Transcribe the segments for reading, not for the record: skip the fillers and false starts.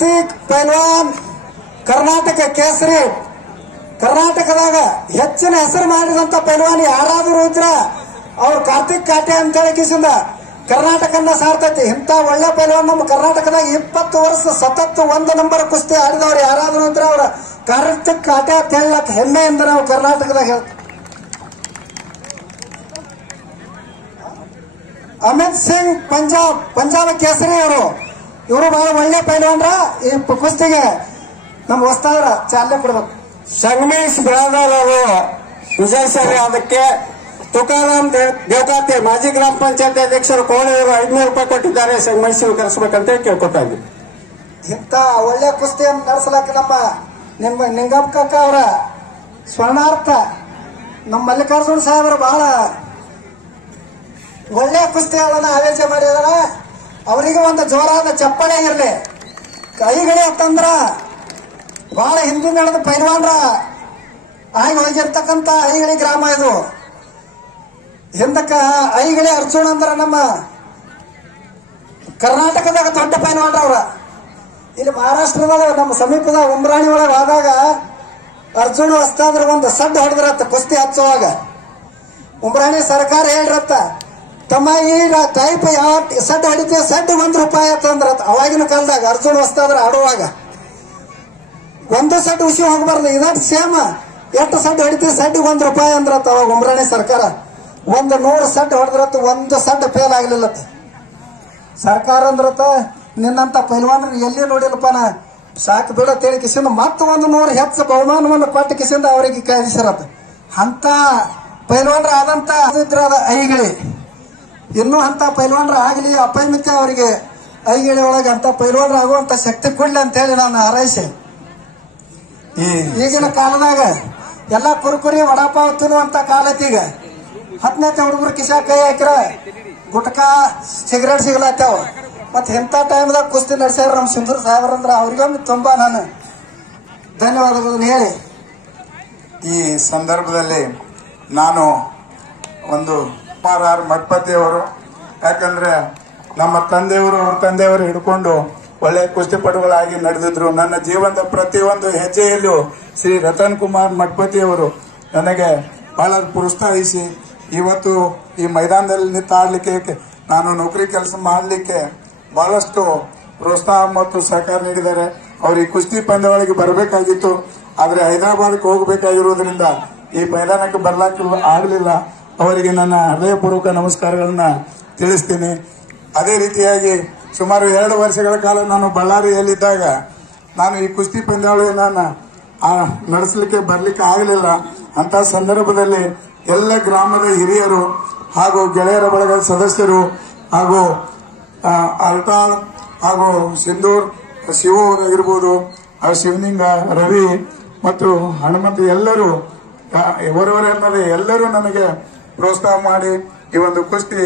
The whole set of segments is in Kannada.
ಕಾರ್ತಿಕ್ ಪೈಲ್ವಾನ್ ಕರ್ನಾಟಕ ಕೇಸರಿ. ಕರ್ನಾಟಕದಾಗ ಹೆಚ್ಚಿನ ಹೆಸರು ಮಾಡಿದಂತ ಪೈಲ್ವಾನ್ ಯಾರಾದರೂ ಇದ್ರ ಅವ್ರು ಕಾರ್ತಿಕ್ ಕಾಟೆ ಅಂತ ಹೇಳಿ ಕಿಸಿಂದ ಕರ್ನಾಟಕನ ಸಾರ್ತೈತಿ. ಇಂಥ ಒಳ್ಳೆ ಪೈಲ್ವಾನ್ ನಮ್ಮ ಕರ್ನಾಟಕದಾಗ 20 ವರ್ಷ ಸತತ್ 1 ನಂಬರ್ ಕುಸ್ತಿ ಆಡಿದವ್ರು ಯಾರಾದರೂ ಇದ್ರ ಅವ್ರ ಕಾರ್ತಿಕ್ ಕಾಟೆ ಅಂತ ಹೇಳಕ್ ಹೆಮ್ಮೆಯಿಂದ ನಾವು ಕರ್ನಾಟಕದಾಗ ಹೇಳ್ತೀವಿ. ಅಮಿತ್ ಸಿಂಗ್ ಪಂಜಾಬ್ ಕೇಸರಿ ಇವರು ಬಹಳ ಒಳ್ಳೆ ಪೈಲ್ವಾನ್ರ. ಈ ಕುಸ್ತಿಗೆ ನಮ್ಮ ಹೊಸ್ತಾದ್ರ ಚಾಲನೆ ಕೊಡ್ಬೇಕು. ಸಂಗಮೇಶ್ ಬ್ರಾದರ್ ಅವರು ವಿಜಯ್ ಅದಕ್ಕೆ ತುಕಾರಾಮ್ ದೇವಕಾತೆ ಮಾಜಿ ಗ್ರಾಮ ಪಂಚಾಯತ್ ಅಧ್ಯಕ್ಷರು ಕೋಣೆಯವರು 500 ರೂಪಾಯಿ ಕೊಟ್ಟಿದ್ದಾರೆ. ಸಂಗಮೇಶ್ ಕರೆಸಬೇಕಂತ ಕೇಳ್ಕೊತಾ ಇದ್ವಿ. ಇಂಥ ಒಳ್ಳೆ ಕುಸ್ತಿಯನ್ನು ನಡೆಸಲಾಕ ನಿಮ್ಮ ನಿಂಗಪ್ಪ ಕಾಕ ಅವರ ಸ್ವರ್ಣಾರ್ಥ ನಮ್ಮ ಮಲ್ಲಿಕಾರ್ಜುನ ಸಾಹೇಬರು ಬಹಳ ಒಳ್ಳೆ ಕುಸ್ತಿಗಳನ್ನ ಆಯೋಜನೆ ಮಾಡಿದಾರ. ಅವರಿಗೆ ಒಂದು ಜೋರಾದ ಚಪ್ಪಾಳೆ ಇರಲಿ. ಕೈಗಳೇ ಅಂತಂದ್ರ ಬಹಳ ಹಿಂದೆ ನಡೆದ ಪೈಲ್ವಾನ್ರ ಆಗಿ ಹೋಗಿರ್ತಕ್ಕಂಥ ಐಗಳಿ ಗ್ರಾಮ ಇದು. ಹಿಂದಕ್ಕ ಐಗಳಿ ಅರ್ಜುನ ಅಂದ್ರ ನಮ್ಮ ಕರ್ನಾಟಕದಾಗ ದೊಡ್ಡ ಪೈಲ್ವಾನ್ರ ಅವ್ರ. ಇಲ್ಲಿ ಮಹಾರಾಷ್ಟ್ರದಾಗ ನಮ್ಮ ಸಮೀಪದ ಉಮ್ರಾಣಿ ಒಳಗೆ ಆದಾಗ ಅರ್ಜುನ ಹೊಸ್ತಾದ್ರ ಒಂದು ಸಡ್ಡು ಹೊಡೆದ್ರತ್ತ ಕುಸ್ತಿ ಹಚ್ಚುವಾಗ. ಉಮ್ರಾಣಿ ಸರ್ಕಾರ ಹೇಳ್ರತ್ತ, ತಮ್ಮ ಈಗ ಟೈಪ್ ಯಾವ ಸಡ್ಡು ಹೊಡಿತೀವಿ, ಸಡ್ಡು ₹1 ಅಂತಂದ್ರತ್ತ. ಅವಾಗಿನ ಕಾಲದಾಗ ಅರ್ಜುನ ಹೊಸ್ತಾದ್ರ ಆಡುವಾಗ ಒಂದು ಸಡ್ಡು ಉಸಿ ಹೋಗ್ಬಾರ್ದು, ಇದಟ್ಟು ಸೇಮ್ ಎಷ್ಟು ಸಡ್ಡು ಹೊಡಿತೀವಿ ಸಡ್ಡಿಗೆ ₹1 ಅಂದ್ರತ್ತ. ಅವಾಗ ಉಮ್ರಾಣಿ ಸರ್ಕಾರ 100 ಸಡ್ಡು ಹೊಡೆದ್ರತ್ತ, 1 ಸಡ್ಡು ಫೇಲ್ ಆಗ್ಲಿಲ್ಲತ್ತ. ಸರ್ಕಾರ ಅಂದ್ರತ್ತ, ನಿನ್ನಂತ ಪೈಲ್ವಾನ್ರ ಎಲ್ಲಿ ನೋಡಿಲ್ಲಪ್ಪ ನಾ, ಸಾಕು ಬಿಡ ತೇಳಿ ಕಿಸಿಂದ ಮತ್ತ 100 ಹೆಚ್ಚು ಬಹುಮಾನವನ್ನು ಕೊಟ್ಟ ಕಿಸಿಂದ ಅವರಿಗೆ ಕಳಿಸಿರತ್ತ. ಅಂತ ಪೈಲ್ವಾನ್ರ ಆದಂತ ಐಗಿಳಿ ಇನ್ನೂ ಅಂತ ಪೈಲ್ವಾನ್ರ ಆಗಲಿ ಅಪೈಮಿತ ಅವರಿಗೆ ಐಗಿಳಿ ಒಳಗೆ ಅಂತ ಪೈಲ್ವಾನ್ರ ಆಗುವಂತ ಶಕ್ತಿ ಕೊಡ್ಲಿ ಅಂತ ಹೇಳಿ ನಾನು ಹಾರೈಸಿ. ಈಗಿನ ಕಾಲದಾಗ ಎಲ್ಲಾ ಕುರುಕುರಿ ವಡಾಪಾವ್ ತಿನ್ನುವಂತ ಕಾಲ ಐತಿ. ಈಗ 10ನೇ ಹುಡುಗರು ಕಿಸ ಕೈ ಹಾಕಿರ ಗುಟ್ಕಾ ಸಿಗರೇಟ್ ಸಿಗಲಾತ್ಯಾವ. ಮತ್ ಇಂಥ ಟೈಮ್ದಾಗ ಕುಸ್ತಿ ನಡೆಸ್ಯಾರ ನಮ್ಮ ಸಿಂಧೂರ್ ಸಾಹೇಬ್ರಂದ್ರ ಅವ್ರಿಗೊಮ್ಮೆ ತುಂಬಾ ನಾನು ಧನ್ಯವಾದಗಳನ್ನು ಹೇಳಿ ಈ ಸಂದರ್ಭದಲ್ಲಿ ನಾನು ಒಂದು ಆರ್ ಮಠಪತಿಯವರು, ಯಾಕಂದ್ರೆ ನಮ್ಮ ತಂದೆಯವರು ಅವ್ರ ತಂದೆಯವರು ಹಿಡ್ಕೊಂಡು ಒಳ್ಳೆ ಕುಸ್ತಿಪಟುಗಳಾಗಿ ನಡೆದಿದ್ರು. ನನ್ನ ಜೀವನದ ಪ್ರತಿಯೊಂದು ಹೆಜ್ಜೆಯಲ್ಲೂ ಶ್ರೀ ರತನ್ ಕುಮಾರ್ ಮಠಪತಿಯವರು ನನಗೆ ಬಹಳ ಪ್ರೋತ್ಸಾಹಿಸಿ ಇವತ್ತು ಈ ಮೈದಾನದಲ್ಲಿ ನಿಂತು ಆಡ್ಲಿಕ್ಕೆ, ನಾನು ನೌಕರಿ ಕೆಲಸ ಮಾಡಲಿಕ್ಕೆ ಬಹಳಷ್ಟು ಪ್ರೋತ್ಸಾಹ ಮತ್ತು ಸಹಕಾರ ನೀಡಿದ್ದಾರೆ. ಅವರು ಈ ಕುಸ್ತಿ ಪಂದ್ಯಾವಳಿಗೆ ಬರಬೇಕಾಗಿತ್ತು, ಆದ್ರೆ ಹೈದರಾಬಾದ್ಗೆ ಹೋಗಬೇಕಾಗಿರೋದ್ರಿಂದ ಈ ಮೈದಾನಕ್ಕೆ ಆಗಲಿಲ್ಲ. ಅವರಿಗೆ ನನ್ನ ಹೃದಯಪೂರ್ವಕ ನಮಸ್ಕಾರಗಳನ್ನ ತಿಳಿಸ್ತೀನಿ. ಅದೇ ರೀತಿಯಾಗಿ ಸುಮಾರು 2 ವರ್ಷಗಳ ಕಾಲ ನಾನು ಬಳ್ಳಾರಿಯಲ್ಲಿದ್ದಾಗ ನಾನು ಈ ಕುಸ್ತಿ ಪಂದ್ಯಾವಳಿಯನ್ನ ನಡೆಸಲಿಕ್ಕೆ ಬರ್ಲಿಕ್ಕೆ ಆಗಲಿಲ್ಲ. ಅಂತ ಸಂದರ್ಭದಲ್ಲಿ ಎಲ್ಲ ಗ್ರಾಮದ ಹಿರಿಯರು ಹಾಗೂ ಗೆಳೆಯರ ಬಳಗದ ಸದಸ್ಯರು ಹಾಗೂ ಅಲ್ತಾಳ್ ಹಾಗೂ ಸಿಂಧೂರ್ ಶಿವು ಆಗಿರ್ಬೋದು, ಶಿವಲಿಂಗ, ರವಿ ಮತ್ತು ಹನುಮಂತ ಎಲ್ಲರೂ ಹೊರವರೆಲ್ಲದೆ ಎಲ್ಲರೂ ನನಗೆ ಪ್ರೋತ್ಸಾಹ ಮಾಡಿ ಈ ಒಂದು ಕುಸ್ತಿ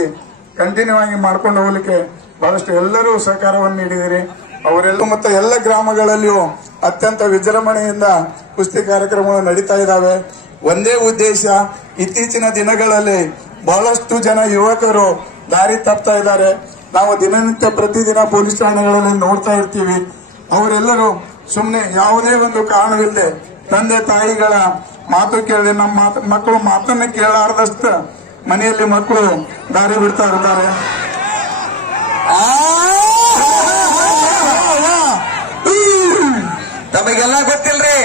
ಕಂಟಿನ್ಯೂ ಆಗಿ ಮಾಡ್ಕೊಂಡು ಹೋಗ್ಲಿಕ್ಕೆ ಬಹಳಷ್ಟು ಎಲ್ಲರೂ ಸಹಕಾರವನ್ನು ನೀಡಿದಿರಿ. ಅವರೆಲ್ಲ ಮತ್ತು ಎಲ್ಲ ಗ್ರಾಮಗಳಲ್ಲಿಯೂ ಅತ್ಯಂತ ವಿಜೃಂಭಣೆಯಿಂದ ಕುಸ್ತಿ ಕಾರ್ಯಕ್ರಮಗಳು ನಡೀತಾ ಇದ್ದಾವೆ. ಒಂದೇ ಉದ್ದೇಶ, ಇತ್ತೀಚಿನ ದಿನಗಳಲ್ಲಿ ಬಹಳಷ್ಟು ಜನ ಯುವಕರು ದಾರಿ ತಪ್ತಾ ಇದ್ದಾರೆ. ನಾವು ದಿನನಿತ್ಯ ಪ್ರತಿದಿನ ಪೊಲೀಸ್ ಠಾಣೆಗಳಲ್ಲಿ ನೋಡ್ತಾ ಇರ್ತೀವಿ. ಅವರೆಲ್ಲರೂ ಸುಮ್ಮನೆ ಯಾವುದೇ ಒಂದು ಕಾರಣವಿಲ್ಲದೆ ತಂದೆ ತಾಯಿಗಳ ಮಾತು ಕೇಳದೆ ನಮ್ಮ ಮಕ್ಕಳು ಮಾತನ್ನ ಕೇಳಾರ್ದಷ್ಟು ಮನೆಯಲ್ಲಿ ಮಕ್ಕಳು ದಾರಿ ಬಿಡ್ತಾ ಇರ್ತಾರೆ. ತಮಗೆಲ್ಲ ಗೊತ್ತಿಲ್ರಿ,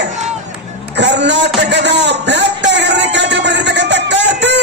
ಕರ್ನಾಟಕದ ಬ್ಲಾಕ್ ಟೈಗರ್ ಖ್ಯಾತಿ ಪಡೆದಿರ್ತಕ್ಕಂಥ ಕಾರ್ತಿಕ್